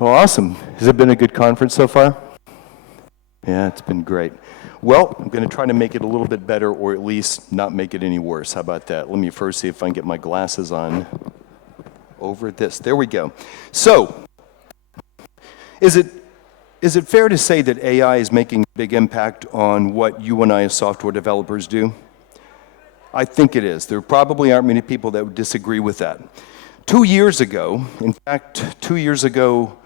Well, awesome. Has it been a good conference so far? Yeah, it's been great. Well, I'm going to try to make it a little bit better, or at least not make it any worse. How about that? Let me first see if I can get my glasses on over this. There we go. So, is it fair to say that AI is making a big impact on what you and I as software developers do? I think it is. There probably aren't many people that would disagree with that. 2 years ago, in fact, 2 years ago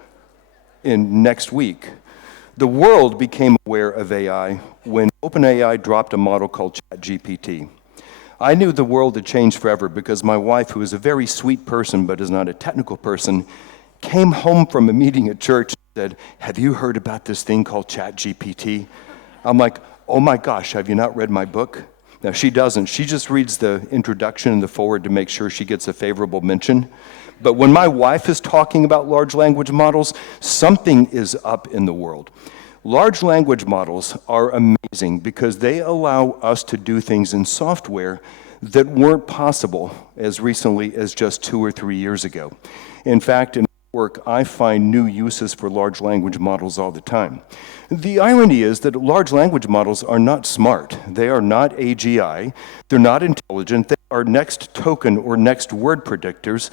in next week, the world became aware of AI when OpenAI dropped a model called ChatGPT. I knew the world had changed forever because my wife, who is a very sweet person but is not a technical person, came home from a meeting at church and said, "Have you heard about this thing called ChatGPT?" I'm like, "Oh my gosh, have you not read my book?" Now, she doesn't. She just reads the introduction and the foreword to make sure she gets a favorable mention. But when my wife is talking about large language models, something is up in the world. Large language models are amazing because they allow us to do things in software that weren't possible as recently as just 2 or 3 years ago. In fact, in work, I find new uses for large language models all the time. The irony is that large language models are not smart. They are not AGI. They're not intelligent. They are next token or next word predictors.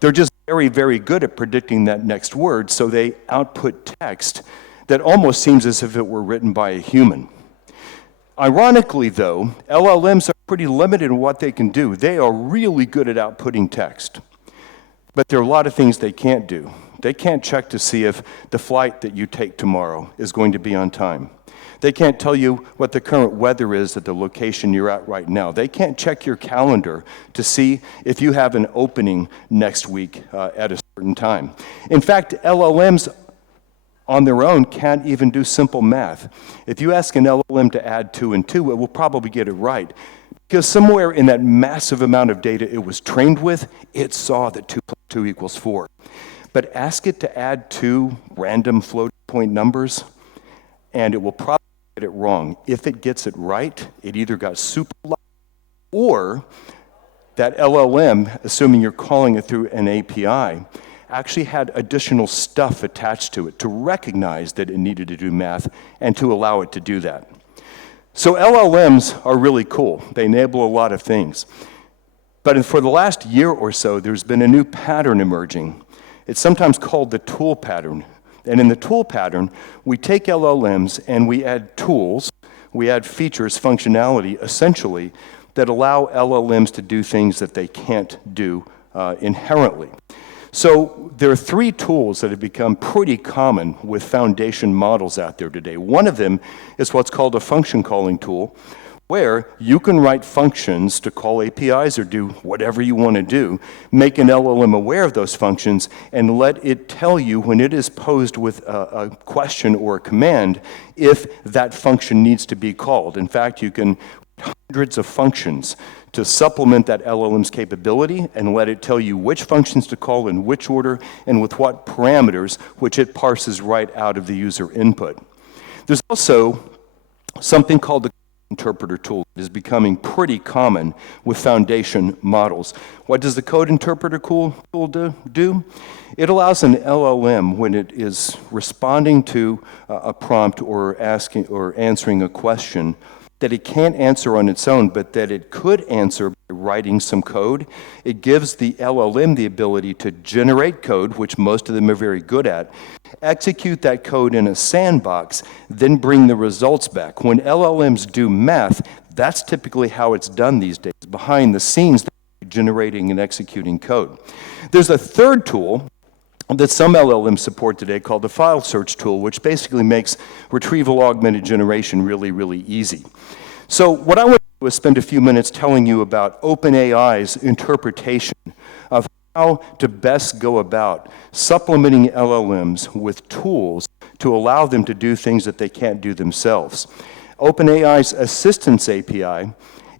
They're just very, very good at predicting that next word, so they output text that almost seems as if it were written by a human. Ironically, though, LLMs are pretty limited in what they can do. They are really good at outputting text. But there are a lot of things they can't do. They can't check to see if the flight that you take tomorrow is going to be on time. They can't tell you what the current weather is at the location you're at right now. They can't check your calendar to see if you have an opening next week at a certain time. In fact, LLMs on their own can't even do simple math. If you ask an LLM to add 2 and 2, it will probably get it right. Because somewhere in that massive amount of data it was trained with, it saw that 2 plus 2 equals 4. But ask it to add 2 random floating point numbers, and it will probably get it wrong. If it gets it right, it either got super lucky, or that LLM, assuming you're calling it through an API, actually had additional stuff attached to it to recognize that it needed to do math and to allow it to do that. So LLMs are really cool. They enable a lot of things. But for the last year or so, there's been a new pattern emerging. It's sometimes called the tool pattern. And in the tool pattern, we take LLMs and we add tools, we add features, functionality, essentially, that allow LLMs to do things that they can't do inherently. So there are 3 tools that have become pretty common with foundation models out there today. One of them is what's called a function calling tool, where you can write functions to call APIs or do whatever you want to do, make an LLM aware of those functions, and let it tell you when it is posed with a question or a command if that function needs to be called. In fact, you can write hundreds of functions to supplement that LLM's capability and let it tell you which functions to call in which order and with what parameters, which it parses right out of the user input. There's also something called the interpreter tool that is becoming pretty common with foundation models. What does the code interpreter tool do? It allows an LLM, when it is responding to a prompt or asking or answering a question, that it can't answer on its own, but that it could answer by writing some code. It gives the LLM the ability to generate code, which most of them are very good at, execute that code in a sandbox, then bring the results back. When LLMs do math, that's typically how it's done these days. Behind the scenes, they're generating and executing code. There's a third tool that some LLMs support today called the file search tool, which basically makes retrieval augmented generation really, really easy. So what I want to do is spend a few minutes telling you about OpenAI's interpretation of how to best go about supplementing LLMs with tools to allow them to do things that they can't do themselves. OpenAI's Assistance API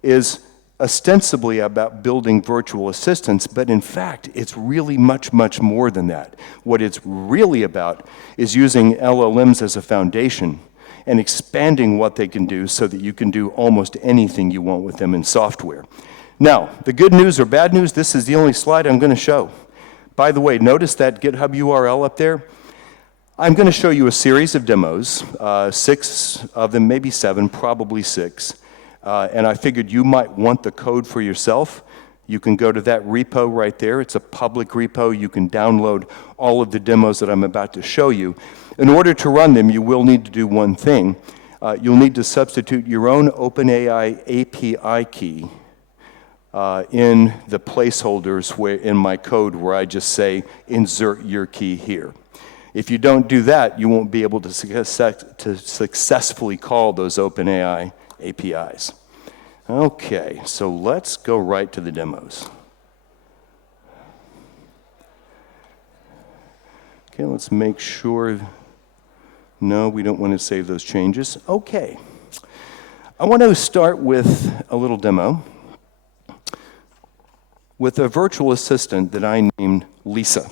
is ostensibly about building virtual assistants, but in fact, it's really much, much more than that. What it's really about is using LLMs as a foundation and expanding what they can do so that you can do almost anything you want with them in software. Now, the good news or bad news, this is the only slide I'm going to show. By the way, notice that GitHub URL up there? I'm going to show you a series of demos, 6 of them, maybe 7, probably 6. And I figured you might want the code for yourself. You can go to that repo right there. It's a public repo. You can download all of the demos that I'm about to show you. In order to run them, you will need to do one thing. You'll need to substitute your own OpenAI API key in the placeholders in my code where I just say, insert your key here. If you don't do that, you won't be able to successfully call those OpenAI APIs. Okay, so let's go right to the demos. Okay, let's make sure. No, we don't want to save those changes. Okay. I want to start with a little demo with a virtual assistant that I named Lisa.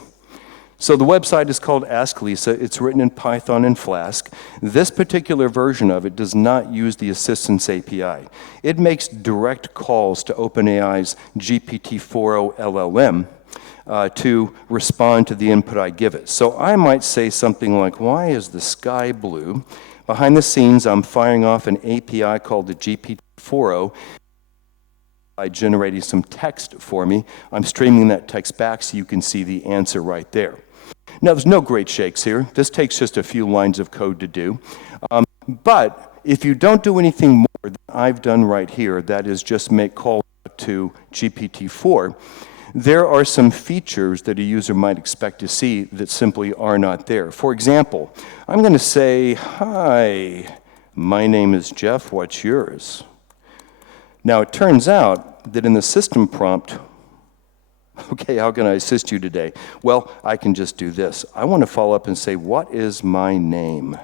So the website is called Ask Lisa. It's written in Python and Flask. This particular version of it does not use the Assistance API. It makes direct calls to OpenAI's GPT-4o LLM to respond to the input I give it. So I might say something like, why is the sky blue? Behind the scenes, I'm firing off an API called the GPT-4o by generating some text for me. I'm streaming that text back so you can see the answer right there. Now, there's no great shakes here. This takes just a few lines of code to do. But if you don't do anything more than I've done right here, that is just make calls to GPT-4, there are some features that a user might expect to see that simply are not there. For example, I'm going to say, hi, my name is Jeff, what's yours? Now, it turns out that in the system prompt, okay, how can I assist you today? Well, I can just do this. I want to follow up and say, what is my name?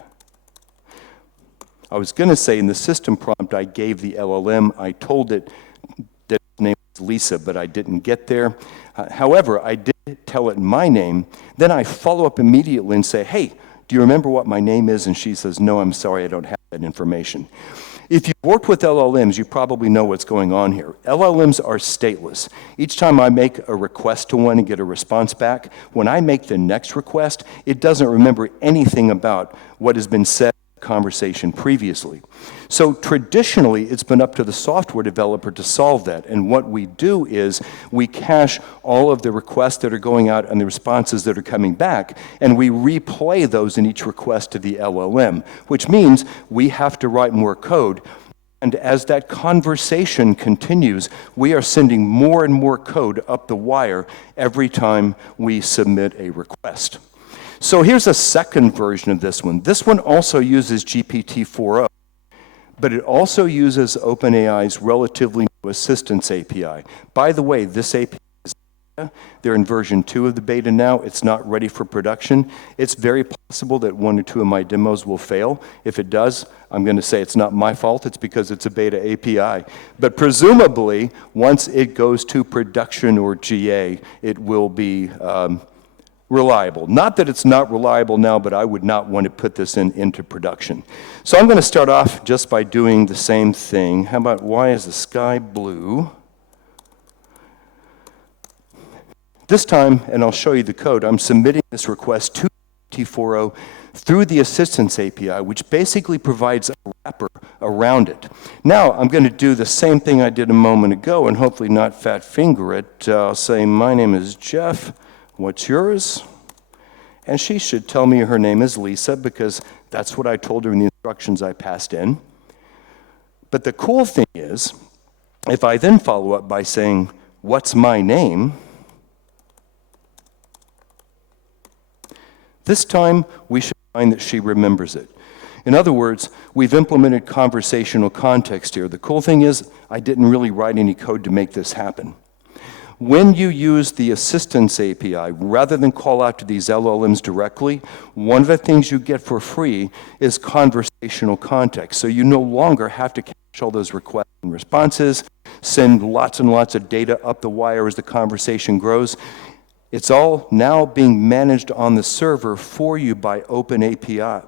I was going to say in the system prompt, I gave the LLM, I told it that its name was Lisa, but I didn't get there. However, I did tell it my name. Then I follow up immediately and say, hey, do you remember what my name is? And she says, no, I'm sorry, I don't have that information. If you've worked with LLMs, you probably know what's going on here. LLMs are stateless. Each time I make a request to one and get a response back, when I make the next request, it doesn't remember anything about what has been said in the conversation previously. So traditionally, it's been up to the software developer to solve that. And what we do is we cache all of the requests that are going out and the responses that are coming back, and we replay those in each request to the LLM, which means we have to write more code. And as that conversation continues, we are sending more and more code up the wire every time we submit a request. So here's a second version of this one. This one also uses GPT-4o. But it also uses OpenAI's relatively new Assistance API. By the way, this API is beta. They're in version 2 of the beta now. It's not ready for production. It's very possible that 1 or 2 of my demos will fail. If it does, I'm going to say it's not my fault. It's because it's a beta API. But presumably, once it goes to production or GA, it will be reliable. Not that it's not reliable now, but I would not want to put this into production. So I'm going to start off just by doing the same thing. How about why is the sky blue? This time, and I'll show you the code, I'm submitting this request to T4O through the Assistance API, which basically provides a wrapper around it. Now, I'm going to do the same thing I did a moment ago and hopefully not fat finger it. I'll say, my name is Jeff. What's yours? And she should tell me her name is Lisa because that's what I told her in the instructions I passed in. But the cool thing is, if I then follow up by saying, what's my name? This time, we should find that she remembers it. In other words, we've implemented conversational context here. The cool thing is, I didn't really write any code to make this happen. When you use the Assistance API, rather than call out to these LLMs directly, one of the things you get for free is conversational context. So you no longer have to cache all those requests and responses, send lots and lots of data up the wire as the conversation grows. It's all now being managed on the server for you by OpenAI.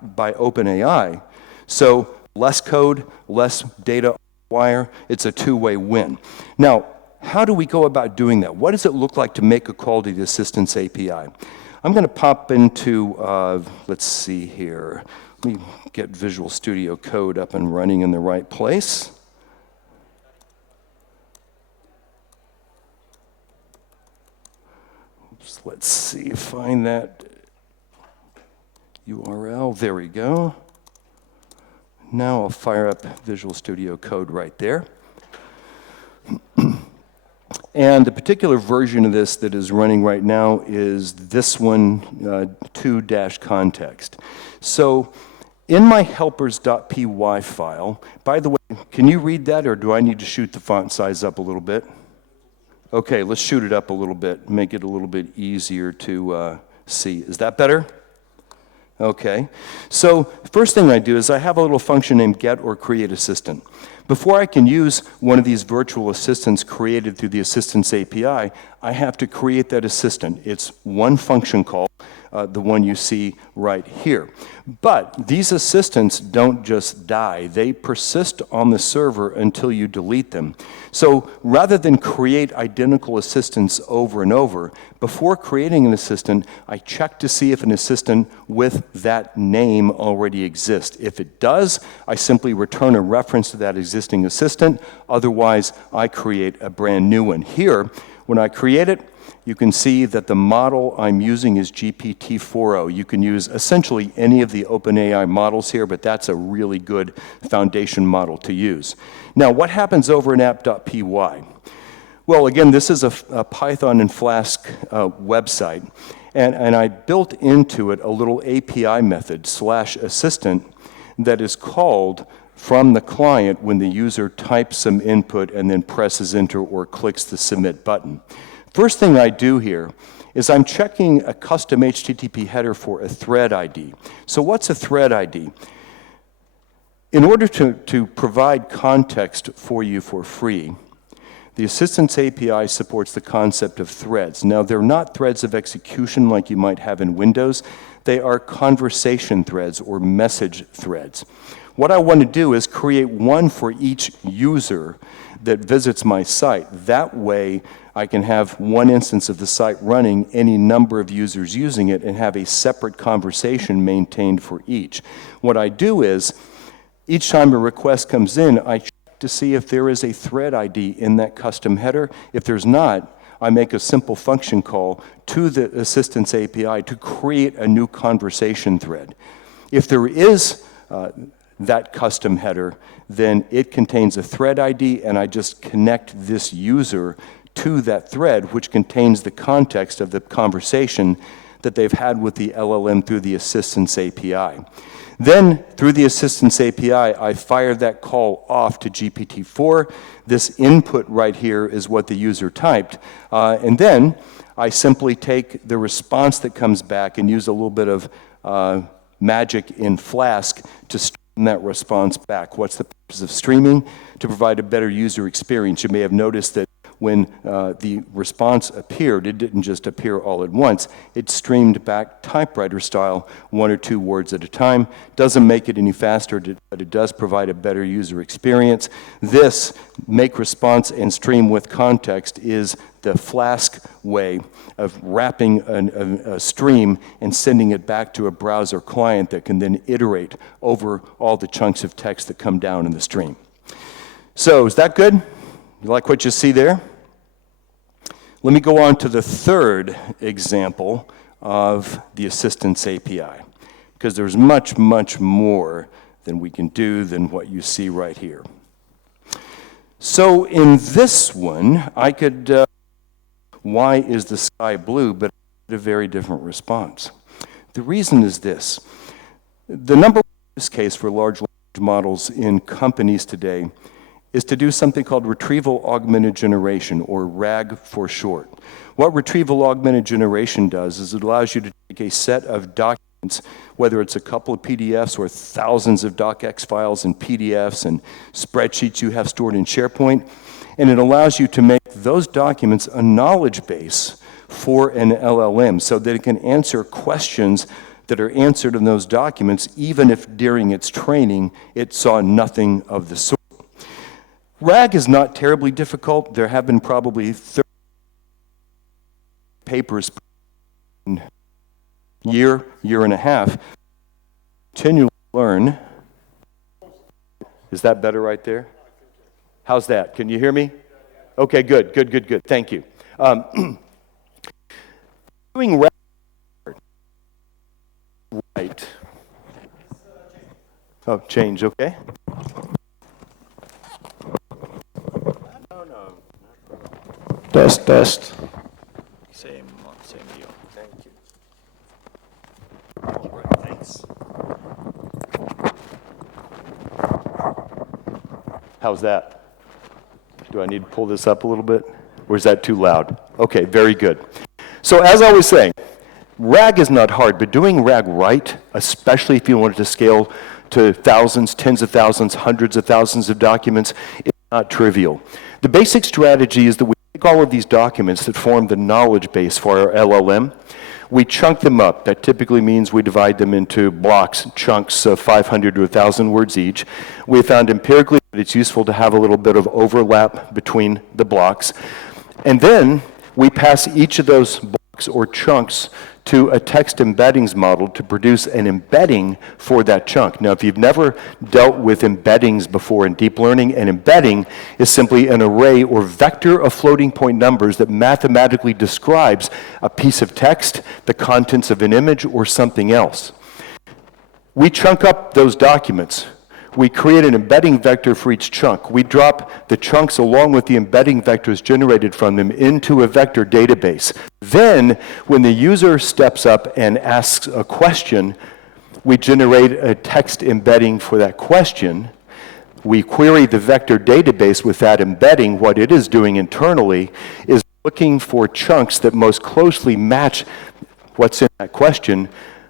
So less code, less data on the wire. It's a two-way win. Now, how do we go about doing that? What does it look like to make a call to the Assistance API? I'm I'm going to pop into, let's see here. Let me get Visual Studio Code up and running in the right place. Oops, let's see, find that URL. There we go. Now I'll fire up Visual Studio Code right there. And the particular version of this that is running right now is this one, 2-context. So in my helpers.py file, by the way, can you read that, or do I need to shoot the font size up a little bit? Okay, let's shoot it up a little bit, make it a little bit easier to see. Is that better? Okay. So first thing I do is I have a little function named get or create assistant. Before I can use one of these virtual assistants created through the Assistants API, I have to create that assistant. It's one function call, the one you see right here. But these assistants don't just die. They persist on the server until you delete them. So rather than create identical assistants over and over, before creating an assistant, I check to see if an assistant with that name already exists. If it does, I simply return a reference to that existing assistant. Otherwise, I create a brand new one. Here, when I create it, you can see that the model I'm using is GPT-4o. You can use essentially any of the OpenAI models here, but that's a really good foundation model to use. Now, what happens over in app.py? Well, again, this is a Python and Flask website, and I built into it a little API method, /assistant, that is called from the client when the user types some input and then presses enter or clicks the submit button. First thing I do here is I'm checking a custom HTTP header for a thread ID. So what's a thread ID? In order to provide context for you for free, the Assistants API supports the concept of threads. Now, they're not threads of execution like you might have in Windows. They are conversation threads or message threads. What I want to do is create one for each user that visits my site. That way, I can have one instance of the site running, any number of users using it, and have a separate conversation maintained for each. What I do is, each time a request comes in, I check to see if there is a thread ID in that custom header. If there's not, I make a simple function call to the Assistants API to create a new conversation thread. If there is that custom header, then it contains a thread ID, and I just connect this user to that thread, which contains the context of the conversation that they've had with the LLM through the Assistants API. Then, through the Assistants API, I fire that call off to GPT-4. This input right here is what the user typed. And then, I simply take the response that comes back and use a little bit of magic in Flask to stream that response back. What's the purpose of streaming? To provide a better user experience. You may have noticed that when the response appeared, it didn't just appear all at once. It streamed back typewriter style, 1 or 2 words at a time. Doesn't make it any faster, but it does provide a better user experience. This make response and stream with context is the Flask way of wrapping a stream and sending it back to a browser client that can then iterate over all the chunks of text that come down in the stream. So, is that good? You like what you see there? Let me go on to the third example of the Assistants API, because there's much, much more than we can do than what you see right here. So in this one, I could, why is the sky blue, but I get a very different response. The reason is this. The number one use case for large language models in companies today is to do something called retrieval augmented generation, or RAG for short. What retrieval augmented generation does is it allows you to take a set of documents, whether it's a couple of PDFs or thousands of docx files and PDFs and spreadsheets you have stored in SharePoint, and it allows you to make those documents a knowledge base for an LLM so that it can answer questions that are answered in those documents, even if during its training it saw nothing of the sort. RAG is not terribly difficult. There have been probably 30 papers year, year and a half, continue to learn. Is that better right there? How's that? Can you hear me? Okay, good, good, good, good. Thank you. Doing right. Oh, change, okay. No. Test. Same deal. Thank you. All right, thanks. How's that? Do I need to pull this up a little bit? Or is that too loud? Okay, very good. So as I was saying, RAG is not hard, but doing RAG right, especially if you want it to scale to thousands, tens of thousands, hundreds of thousands of documents, is not trivial. The basic strategy is that we take all of these documents that form the knowledge base for our LLM, we chunk them up. That typically means we divide them into blocks, chunks of 500 to 1,000 words each. We found empirically that it's useful to have a little bit of overlap between the blocks. And then we pass each of those blocks or chunks to a text embeddings model to produce an embedding for that chunk. Now, if you've never dealt with embeddings before in deep learning, an embedding is simply an array or vector of floating point numbers that mathematically describes a piece of text, the contents of an image, or something else. We chunk up those documents. We create an embedding vector for each chunk. We drop the chunks along with the embedding vectors generated from them into a vector database. Then, when the user steps up and asks a question, we generate a text embedding for that question. We query the vector database with that embedding. What it is doing internally is looking for chunks that most closely match what's in that question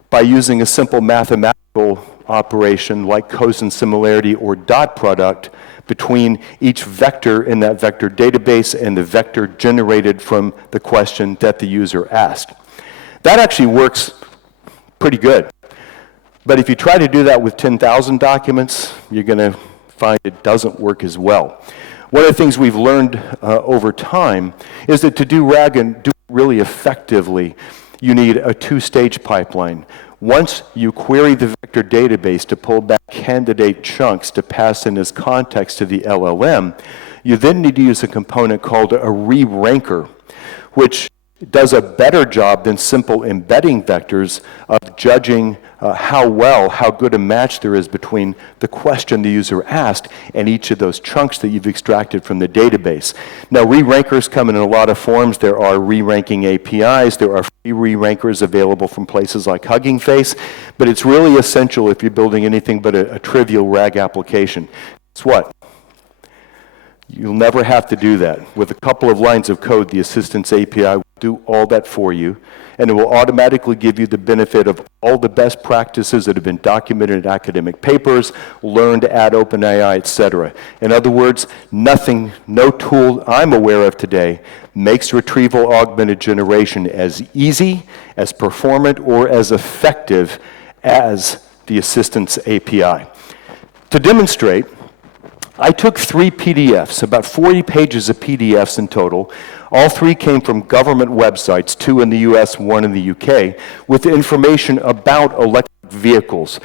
by using a simple mathematical operation like cosine similarity or dot product between each vector in that vector database and the vector generated from the question that the user asked. That actually works pretty good. But if you try to do that with 10,000 documents, you're going to find it doesn't work as well. One of the things we've learned over time is that to do RAG and do it really effectively, you need a two-stage pipeline. Once you query the vector database to pull back candidate chunks to pass in as context to the LLM, you then need to use a component called a re-ranker, which does a better job than simple embedding vectors of judging how good a match there is between the question the user asked and each of those chunks that you've extracted from the database. Now, re-rankers come in a lot of forms. There are re-ranking APIs. There are free re-rankers available from places like Hugging Face. But it's really essential if you're building anything but a trivial RAG application. Guess what? You'll never have to do that. With a couple of lines of code, the Assistance API will do all that for you, and it will automatically give you the benefit of all the best practices that have been documented in academic papers, learned at OpenAI, etc. In other words, nothing, no tool I'm aware of today makes retrieval augmented generation as easy, as performant, or as effective as the Assistance API. To demonstrate, I took 3 PDFs, about 40 pages of PDFs in total. All 3 came from government websites, 2 in the US, 1 in the UK, with information about electric vehicles.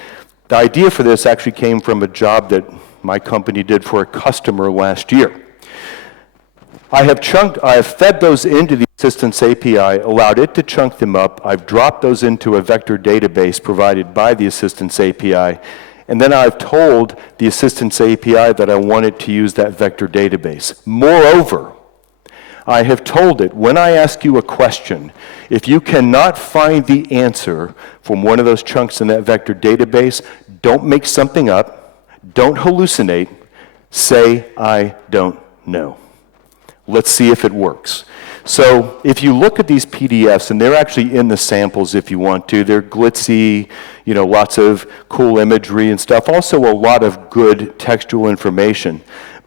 The idea for this actually came from a job that my company did for a customer last year. I have fed those into the Assistance API, allowed it to chunk them up. I've dropped those into a vector database provided by the Assistance API. And then I've told the Assistance API that I want it to use that vector database. Moreover, I have told it, when I ask you a question, if you cannot find the answer from one of those chunks in that vector database, don't make something up, don't hallucinate, say, I don't know. Let's see if it works. So if you look at these PDFs, and they're actually in the samples if you want to, they're glitzy, lots of cool imagery and stuff, also a lot of good textual information.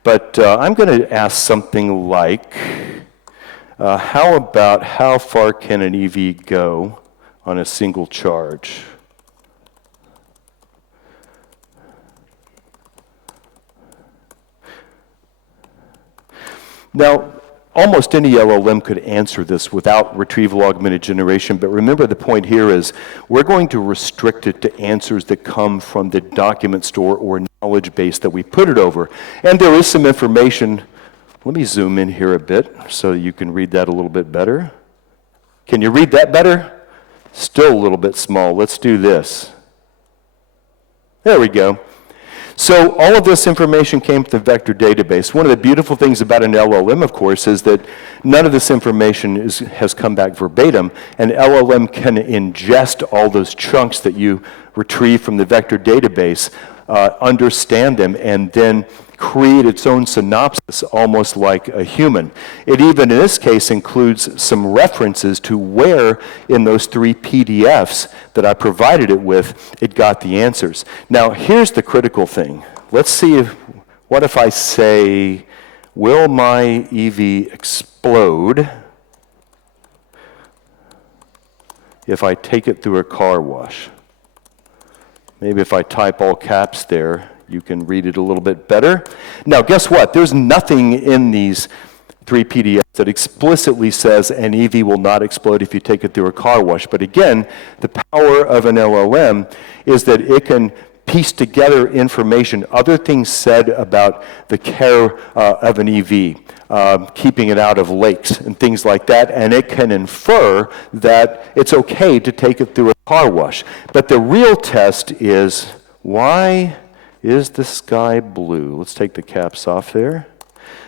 But I'm going to ask something like, how about how far can an EV go on a single charge? Now, Almost any LLM could answer this without retrieval augmented generation, but remember the point here is we're going to restrict it to answers that come from the document store or knowledge base that we put it over. And there is some information. Let me zoom in here a bit so you can read that a little bit better. Can you read that better? Still a little bit small. Let's do this. There we go. So all of this information came from the vector database. One of the beautiful things about an LLM, of course, is that none of this information has come back verbatim. An LLM can ingest all those chunks that you retrieve from the vector database, understand them, and then create its own synopsis almost like a human. It even, in this case, includes some references to where in those 3 PDFs that I provided it with, it got the answers. Now, here's the critical thing. Let's see what if I say, will my EV explode if I take it through a car wash? Maybe if I type all caps there, you can read it a little bit better. Now, guess what? There's nothing in these 3 PDFs that explicitly says an EV will not explode if you take it through a car wash. But again, the power of an LLM is that it can piece together information, other things said about the care of an EV, keeping it out of lakes and things like that, and it can infer that it's okay to take it through a car wash. But the real test is, why is the sky blue? Let's take the caps off there.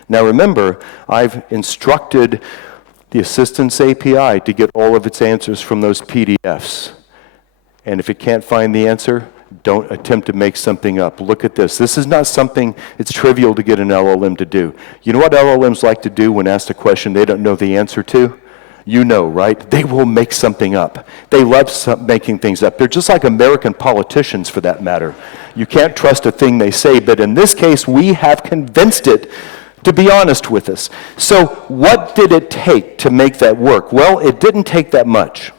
Now remember, I've instructed the Assistance API to get all of its answers from those PDFs. And if it can't find the answer, don't attempt to make something up. Look at this. This is not something it's trivial to get an LLM to do. You know what LLMs like to do when asked a question they don't know the answer to? You know, right? They will make something up. They love making things up. They're just like American politicians, for that matter. You can't trust a thing they say, but in this case, we have convinced it to be honest with us. So what did it take to make that work? Well, it didn't take that much.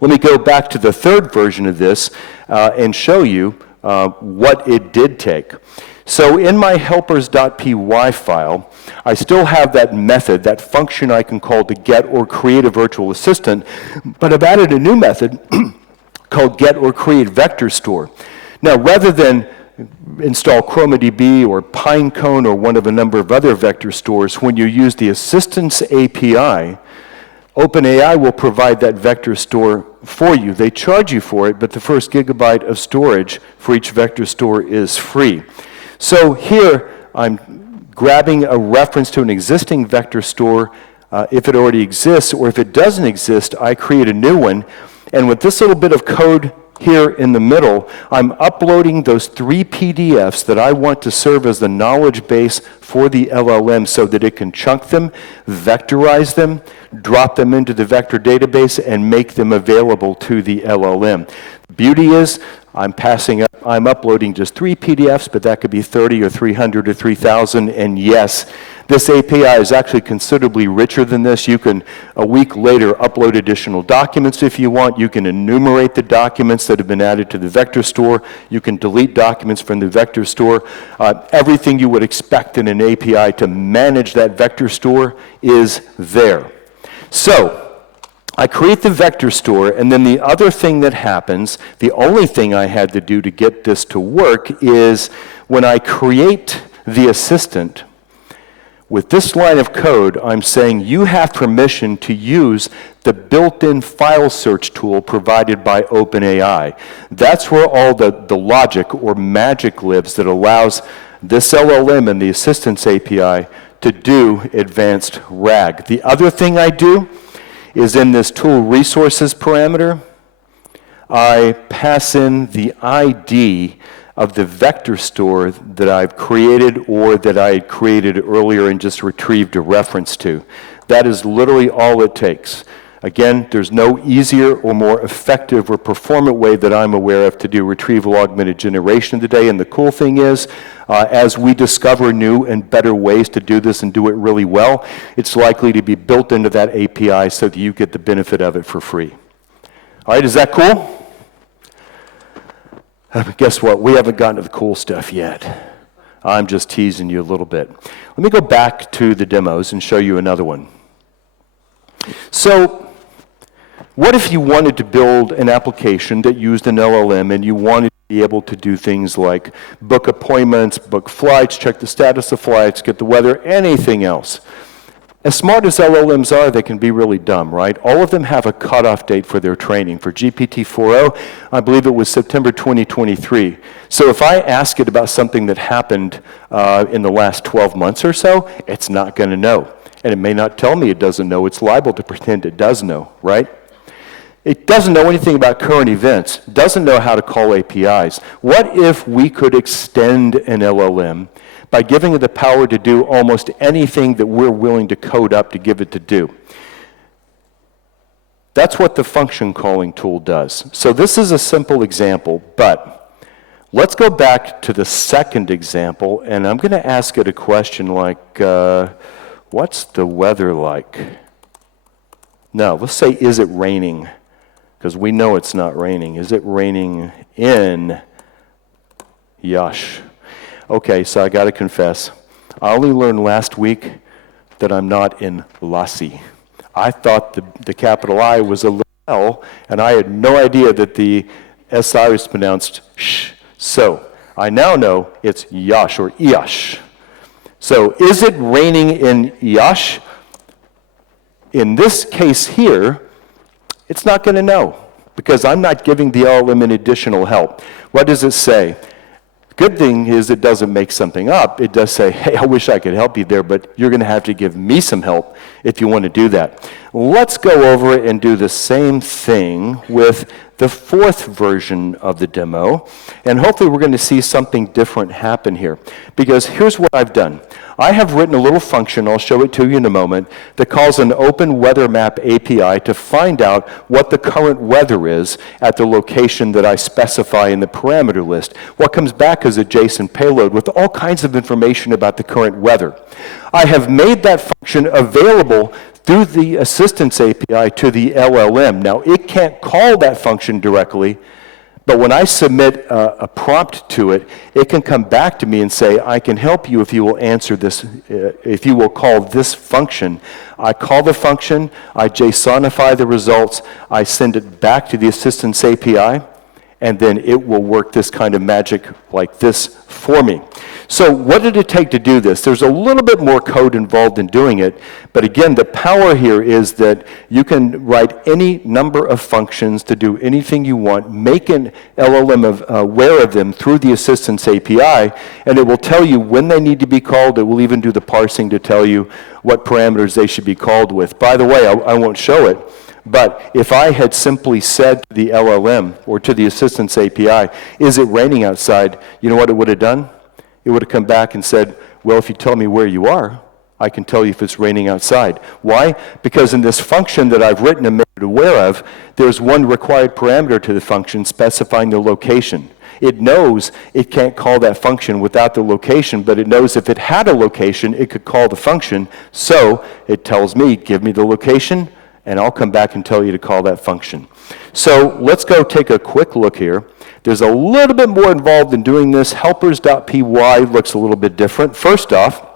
Let me go back to the third version of this and show you what it did take. So in my helpers.py file, I still have that method, that function I can call to get or create a virtual assistant, but I've added a new method called get or create vector store. Now, rather than install ChromaDB or Pinecone or one of a number of other vector stores, when you use the Assistance API, OpenAI will provide that vector store for you. They charge you for it, but the first gigabyte of storage for each vector store is free. So here, I'm grabbing a reference to an existing vector store. If it already exists, or if it doesn't exist, I create a new one. And with this little bit of code here in the middle, I'm uploading those 3 PDFs that I want to serve as the knowledge base for the LLM so that it can chunk them, vectorize them, drop them into the vector database, and make them available to the LLM. The beauty is, I'm uploading just 3 PDFs, but that could be 30 or 300 or 3,000, and yes, this API is actually considerably richer than this. You can, a week later, upload additional documents if you want. You can enumerate the documents that have been added to the vector store. You can delete documents from the vector store. Everything you would expect in an API to manage that vector store is there. So, I create the vector store, and then the other thing that happens, the only thing I had to do to get this to work is when I create the assistant, with this line of code, I'm saying you have permission to use the built-in file search tool provided by OpenAI. That's where all the logic or magic lives that allows this LLM and the Assistance API to do advanced RAG. The other thing I do is in this tool resources parameter, I pass in the ID of the vector store that I've created or that I had created earlier and just retrieved a reference to. That is literally all it takes. Again, there's no easier or more effective or performant way that I'm aware of to do retrieval augmented generation today. And the cool thing is, as we discover new and better ways to do this and do it really well, it's likely to be built into that API so that you get the benefit of it for free. All right, is that cool? Guess what? We haven't gotten to the cool stuff yet. I'm just teasing you a little bit. Let me go back to the demos and show you another one. So, what if you wanted to build an application that used an LLM and you wanted to be able to do things like book appointments, book flights, check the status of flights, get the weather, anything else? As smart as LLMs are, they can be really dumb, right? All of them have a cutoff date for their training. For GPT-4o, I believe it was September 2023. So if I ask it about something that happened in the last 12 months or so, it's not going to know. And it may not tell me it doesn't know. It's liable to pretend it does know, right? It doesn't know anything about current events, doesn't know how to call APIs. What if we could extend an LLM by giving it the power to do almost anything that we're willing to code up to give it to do? That's what the function calling tool does. So this is a simple example, but let's go back to the second example, and I'm going to ask it a question like, what's the weather like? No, let's say, is it raining? Because we know it's not raining. Is it raining in Yash? Okay, so I got to confess, I only learned last week that I'm not in Lassi. I thought the capital I was a little L, and I had no idea that the SI was pronounced sh. So I now know it's Yash or Iash. So is it raining in Yash? In this case here, it's not going to know because I'm not giving the LLM an additional help. What does it say? Good thing is it doesn't make something up. It does say, hey, I wish I could help you there, but you're going to have to give me some help if you want to do that. Let's go over it and do the same thing with the fourth version of the demo, and hopefully we're going to see something different happen here. Because here's what I've done. I have written a little function, I'll show it to you in a moment, that calls an Open Weather Map API to find out what the current weather is at the location that I specify in the parameter list. What comes back is a JSON payload with all kinds of information about the current weather. I have made that function available through the Assistance API to the LLM. Now, it can't call that function directly, but when I submit a prompt to it, it can come back to me and say, I can help you if you will answer this, if you will call this function. I call the function, I JSONify the results, I send it back to the Assistance API, and then it will work this kind of magic like this for me. So what did it take to do this? There's a little bit more code involved in doing it, but again, the power here is that you can write any number of functions to do anything you want, make an LLM aware of them through the Assistance API, and it will tell you when they need to be called. It will even do the parsing to tell you what parameters they should be called with. By the way, I won't show it, but if I had simply said to the LLM or to the Assistance API, is it raining outside, you know what it would have done? It would have come back and said, well, if you tell me where you are, I can tell you if it's raining outside. Why? Because in this function that I've written and made it aware of, there's one required parameter to the function specifying the location. It knows it can't call that function without the location, but it knows if it had a location, it could call the function. So it tells me, give me the location, and I'll come back and tell you to call that function. So let's go take a quick look here. There's a little bit more involved in doing this. Helpers.py looks a little bit different. First off,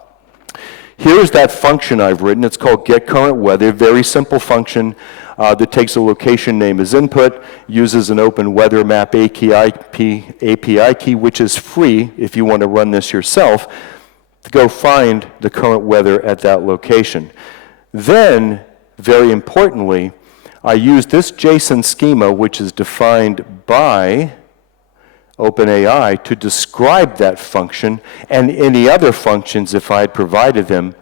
here's that function I've written. It's called getCurrentWeather. Very simple function that takes a location name as input, uses an Open Weather Map API key, which is free if you want to run this yourself, to go find the current weather at that location. Then, very importantly, I use this JSON schema, which is defined by OpenAI, to describe that function and any other functions, if I had provided them,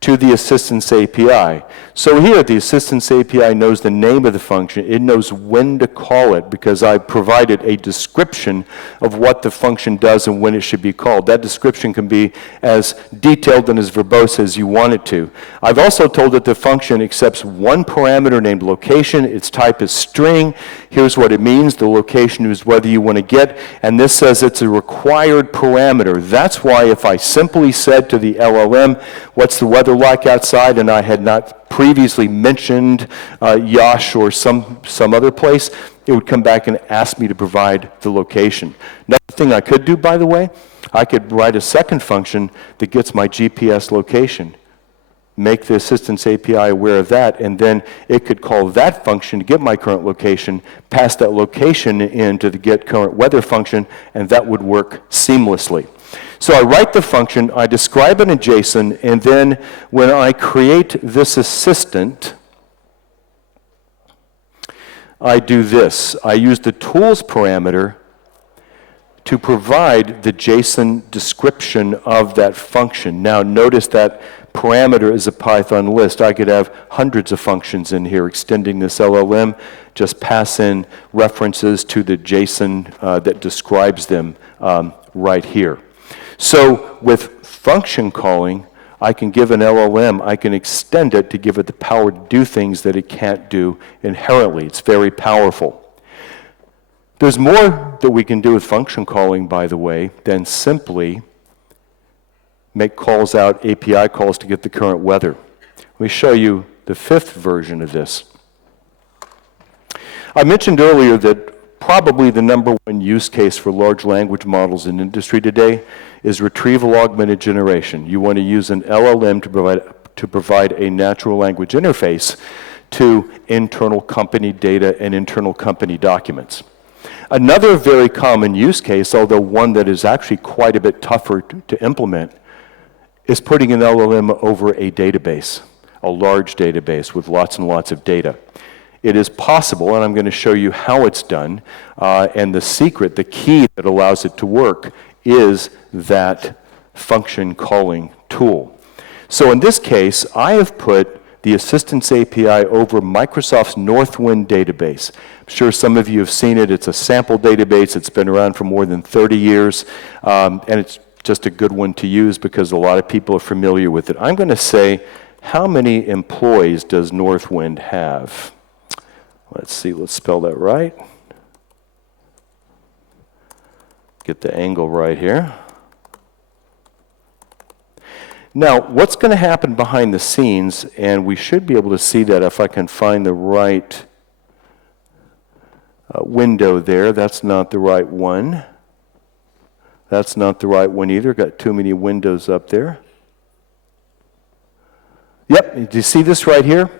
to the Assistance API. So here, the Assistance API knows the name of the function. It knows when to call it because I provided a description of what the function does and when it should be called. That description can be as detailed and as verbose as you want it to. I've also told it the function accepts one parameter named location. Its type is string. Here's what it means. The location is whether you want to get, and this says it's a required parameter. That's why if I simply said to the LLM, what's the weather like outside, and I had not previously mentioned Yash or some other place, it would come back and ask me to provide the location. Another thing I could do, by the way, I could write a second function that gets my GPS location, make the assistance API aware of that, and then it could call that function to get my current location, pass that location into the get current weather function, and that would work seamlessly. So I write the function, I describe it in JSON, and then when I create this assistant, I do this. I use the tools parameter to provide the JSON description of that function. Now notice that parameter is a Python list. I could have hundreds of functions in here extending this LLM, just pass in references to the JSON that describes them right here. So with function calling, I can give an LLM, I can extend it to give it the power to do things that it can't do inherently. It's very powerful. There's more that we can do with function calling, by the way, than simply make calls out, API calls to get the current weather. Let me show you the fifth version of this. I mentioned earlier that probably the #1 use case for large language models in industry today is retrieval augmented generation. You want to use an LLM to provide a natural language interface to internal company data and internal company documents. Another very common use case, although one that is actually quite a bit tougher to implement, is putting an LLM over a database, a large database with lots and lots of data. It is possible, and I'm going to show you how it's done, and the secret, the key that allows it to work is that function calling tool. So in this case, I have put the Assistance API over Microsoft's Northwind database. I'm sure some of you have seen it. It's a sample database. It's been around for more than 30 years, and it's just a good one to use because a lot of people are familiar with it. I'm going to say, how many employees does Northwind have? Let's see, let's spell that right. Get the angle right here. Now, what's going to happen behind the scenes, and we should be able to see that if I can find the right window there. That's not the right one. That's not the right one either. Got too many windows up there. Yep, do you see this right here?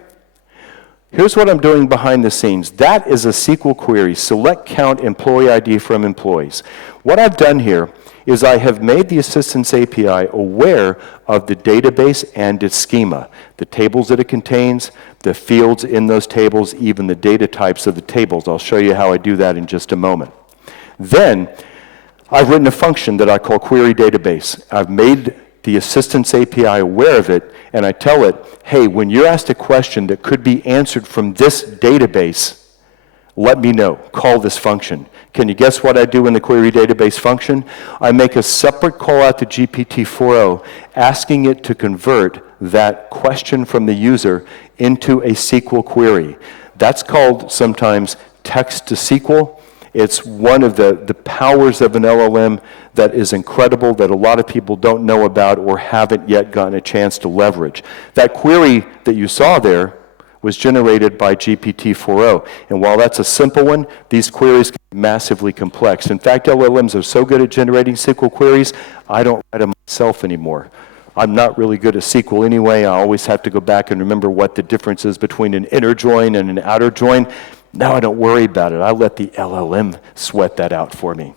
Here's what I'm doing behind the scenes. That is a SQL query, select count employee ID from employees. What I've done here is I have made the Assistance API aware of the database and its schema, the tables that it contains, the fields in those tables, even the data types of the tables. I'll show you how I do that in just a moment. Then, I've written a function that I call query database. I've made the Assistance API aware of it, and I tell it, hey, when you're asked a question that could be answered from this database, let me know. Call this function. Can you guess what I do in the query database function? I make a separate call out to GPT-4o, asking it to convert that question from the user into a SQL query. That's called sometimes text to SQL. It's one of the powers of an LLM that is incredible, that a lot of people don't know about or haven't yet gotten a chance to leverage. That query that you saw there was generated by GPT-4o. And while that's a simple one, these queries can be massively complex. In fact, LLMs are so good at generating SQL queries, I don't write them myself anymore. I'm not really good at SQL anyway. I always have to go back and remember what the difference is between an inner join and an outer join. Now I don't worry about it. I let the LLM sweat that out for me.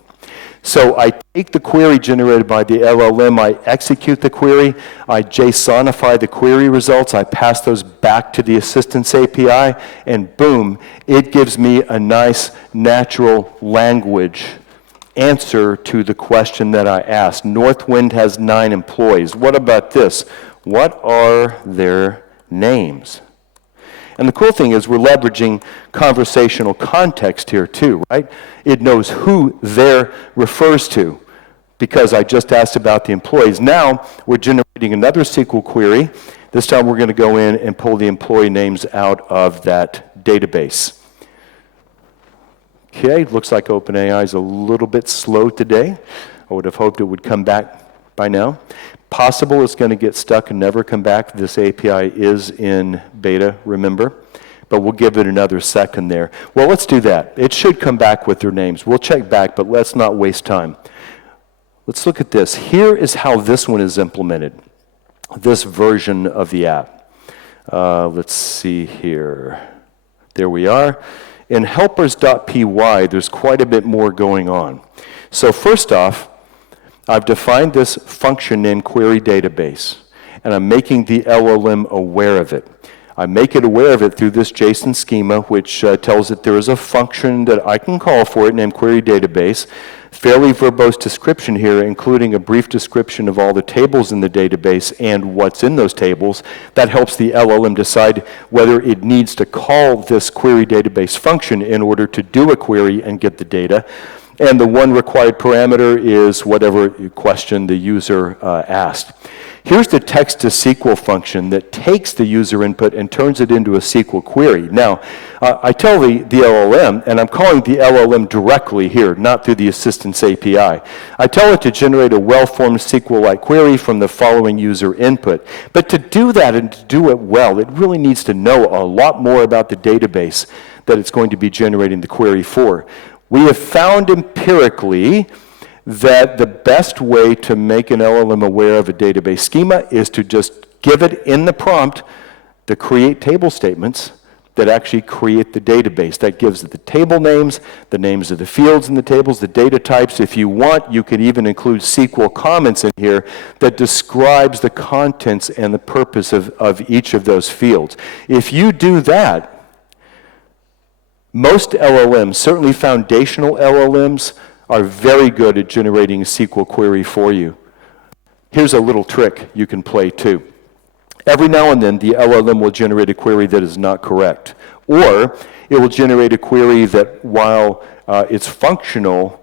So I take the query generated by the LLM, I execute the query, I JSONify the query results, I pass those back to the Assistance API, and boom, it gives me a nice natural language answer to the question that I asked. Northwind has 9 employees. What about this? What are their names? And the cool thing is we're leveraging conversational context here too, right? It knows who there refers to because I just asked about the employees. Now we're generating another SQL query. This time we're going to go in and pull the employee names out of that database. Okay, looks like OpenAI is a little bit slow today. I would have hoped it would come back by now. Possible it's going to get stuck and never come back. This API is in beta, remember, but we'll give it another second there. Well, let's do that. It should come back with their names. We'll check back, but let's not waste time. Let's look at this. Here is how this one is implemented, this version of the app. Let's see here. There we are. In helpers.py, there's quite a bit more going on. So first off, I've defined this function named query database, and I'm making the LLM aware of it. I make it aware of it through this JSON schema, which tells it there is a function that I can call for it named query database. Fairly verbose description here, including a brief description of all the tables in the database and what's in those tables. That helps the LLM decide whether it needs to call this query database function in order to do a query and get the data. And the one required parameter is whatever question the user asked. Here's the text-to-SQL function that takes the user input and turns it into a SQL query. Now, I tell the LLM, and I'm calling the LLM directly here, not through the Assistance API. I tell it to generate a well-formed SQL-like query from the following user input. But to do that and to do it well, it really needs to know a lot more about the database that it's going to be generating the query for. We have found empirically that the best way to make an LLM aware of a database schema is to just give it in the prompt the create table statements that actually create the database. That gives it the table names, the names of the fields in the tables, the data types. If you want, you can even include SQL comments in here that describes the contents and the purpose of each of those fields. If you do that, most LLMs, certainly foundational LLMs, are very good at generating a SQL query for you. Here's a little trick you can play too. Every now and then, the LLM will generate a query that is not correct. Or it will generate a query that, while it's functional,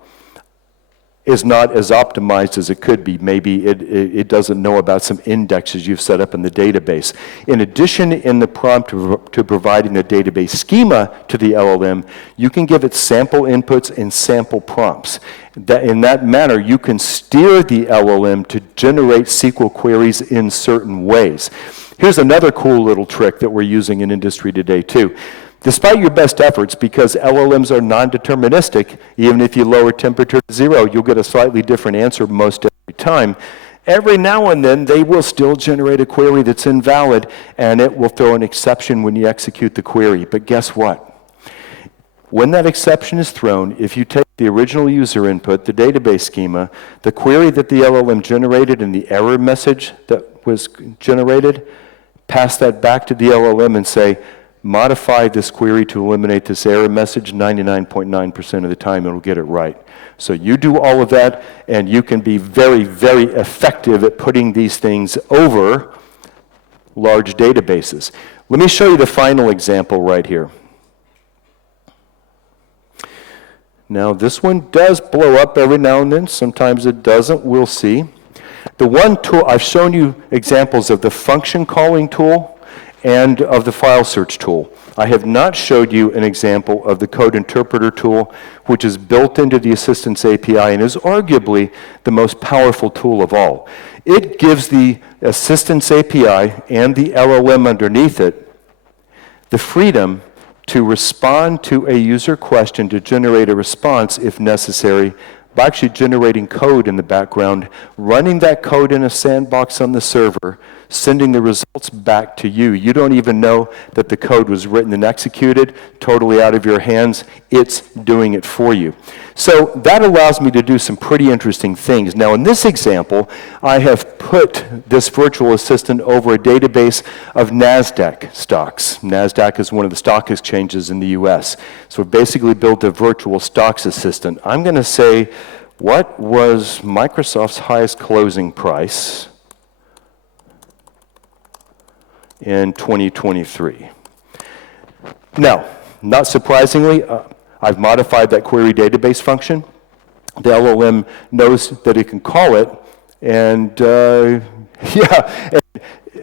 is not as optimized as it could be. Maybe it doesn't know about some indexes you've set up in the database. In addition, in the prompt to providing a database schema to the LLM, you can give it sample inputs and sample prompts. In that manner, you can steer the LLM to generate SQL queries in certain ways. Here's another cool little trick that we're using in industry today too. Despite your best efforts, because LLMs are non-deterministic, even if you lower temperature to 0, you'll get a slightly different answer most every time. Every now and then, they will still generate a query that's invalid, and it will throw an exception when you execute the query. But guess what? When that exception is thrown, if you take the original user input, the database schema, the query that the LLM generated, and the error message that was generated, pass that back to the LLM and say, modify this query to eliminate this error message. 99.9% of the time it'll get it right. So you do all of that, and you can be very, very effective at putting these things over large databases. Let me show you the final example right here. Now this one does blow up every now and then. Sometimes it doesn't. We'll see. The one tool, I've shown you examples of the function calling tool and of the file search tool. I have not showed you an example of the code interpreter tool, which is built into the Assistance API and is arguably the most powerful tool of all. It gives the Assistance API and the LLM underneath it the freedom to respond to a user question, to generate a response if necessary, by actually generating code in the background, running that code in a sandbox on the server, sending the results back to you. You don't even know that the code was written and executed, totally out of your hands. It's doing it for you. So that allows me to do some pretty interesting things. Now in this example, I have put this virtual assistant over a database of NASDAQ stocks. NASDAQ is one of the stock exchanges in the US. So we basically built a virtual stocks assistant. I'm going to say, what was Microsoft's highest closing price in 2023? Now, not surprisingly, I've modified that query database function. The LLM knows that it can call it, and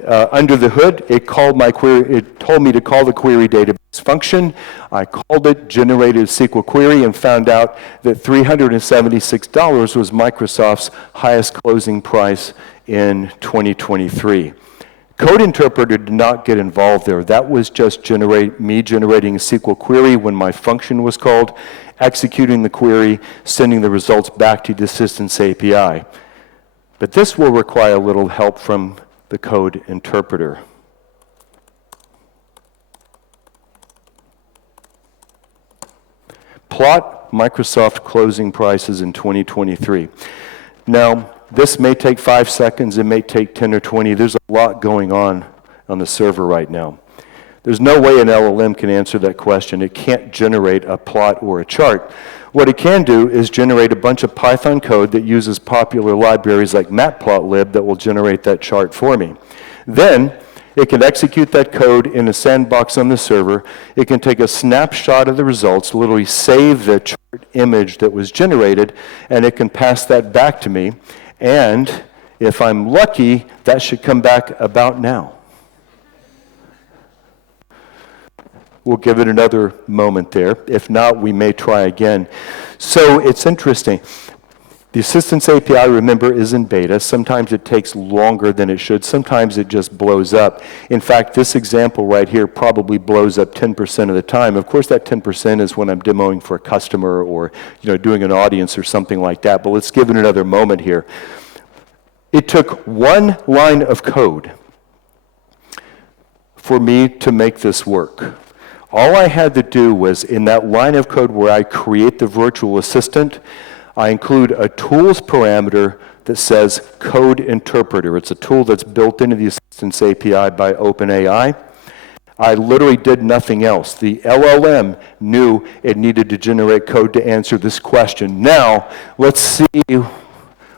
under the hood, it called my query. It told me to call the query database function. I called it, generated a SQL query, and found out that $376 was Microsoft's highest closing price in 2023. Code interpreter did not get involved there. That was just me generating a SQL query when my function was called, executing the query, sending the results back to the Assistance API. But this will require a little help from the code interpreter. Plot Microsoft closing prices in 2023. Now, this may take 5 seconds, it may take 10 or 20. There's a lot going on the server right now. There's no way an LLM can answer that question. It can't generate a plot or a chart. What it can do is generate a bunch of Python code that uses popular libraries like matplotlib that will generate that chart for me. Then, it can execute that code in a sandbox on the server. It can take a snapshot of the results, literally save the chart image that was generated, and it can pass that back to me. And if I'm lucky, that should come back about now. We'll give it another moment there. If not, we may try again. So it's interesting. The Assistance API, remember, is in beta. Sometimes it takes longer than it should. Sometimes it just blows up. In fact, this example right here probably blows up 10% of the time. Of course, that 10% is when I'm demoing for a customer or doing an audience or something like that. But let's give it another moment here. It took one line of code for me to make this work. All I had to do was, in that line of code where I create the virtual assistant, I include a tools parameter that says code interpreter. It's a tool that's built into the Assistance API by OpenAI. I literally did nothing else. The LLM knew it needed to generate code to answer this question. Now, let's see,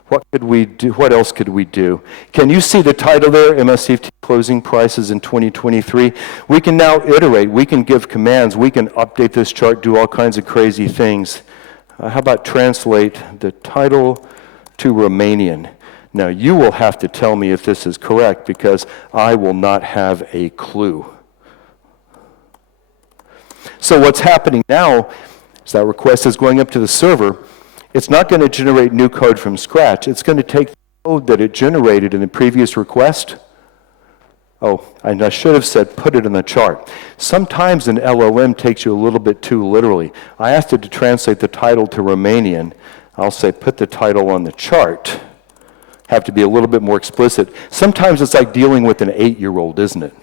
what could we do? What else could we do? Can you see the title there, MSCFT closing prices in 2023? We can now iterate. We can give commands. We can update this chart, do all kinds of crazy things. How about translate the title to Romanian? Now, you will have to tell me if this is correct because I will not have a clue. So what's happening now is that request is going up to the server. It's not going to generate new code from scratch. It's going to take the code that it generated in the previous request. Oh, and I should have said put it in the chart. Sometimes an LLM takes you a little bit too literally. I asked it to translate the title to Romanian. I'll say put the title on the chart. Have to be a little bit more explicit. Sometimes it's like dealing with an 8-year-old, isn't it?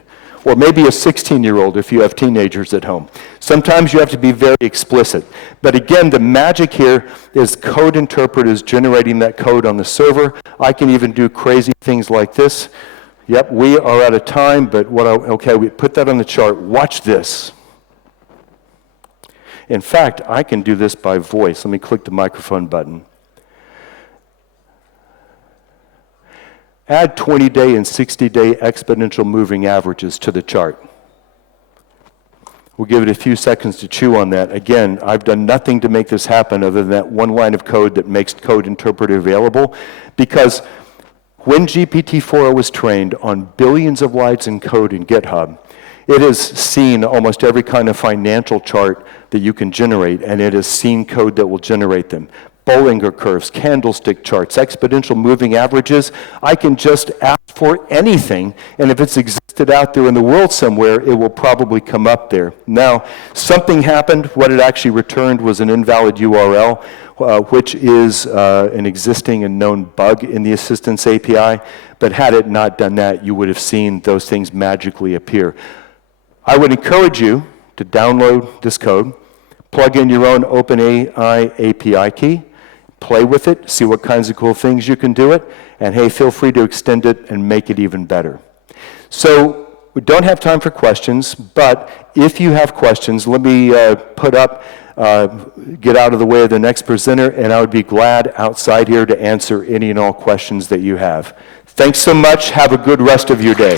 Or maybe a 16-year-old if you have teenagers at home. Sometimes you have to be very explicit. But again, the magic here is code interpreters generating that code on the server. I can even do crazy things like this. Yep, we are out of time, but okay, we put that on the chart. Watch this. In fact, I can do this by voice. Let me click the microphone button. Add 20-day and 60-day exponential moving averages to the chart. We'll give it a few seconds to chew on that. Again, I've done nothing to make this happen other than that one line of code that makes code interpreter available, because when GPT-4 was trained on billions of lines in code in GitHub, it has seen almost every kind of financial chart that you can generate, and it has seen code that will generate them. Bollinger curves, candlestick charts, exponential moving averages. I can just ask for anything, and if it's existed out there in the world somewhere, it will probably come up there. Now, something happened. What it actually returned was an invalid URL, which is an existing and known bug in the Assistance API, but had it not done that, you would have seen those things magically appear. I would encourage you to download this code, plug in your own OpenAI API key, play with it, see what kinds of cool things you can do it, and hey, feel free to extend it and make it even better. So we don't have time for questions, but if you have questions, let me get out of the way of the next presenter, and I would be glad outside here to answer any and all questions that you have. Thanks so much. Have a good rest of your day.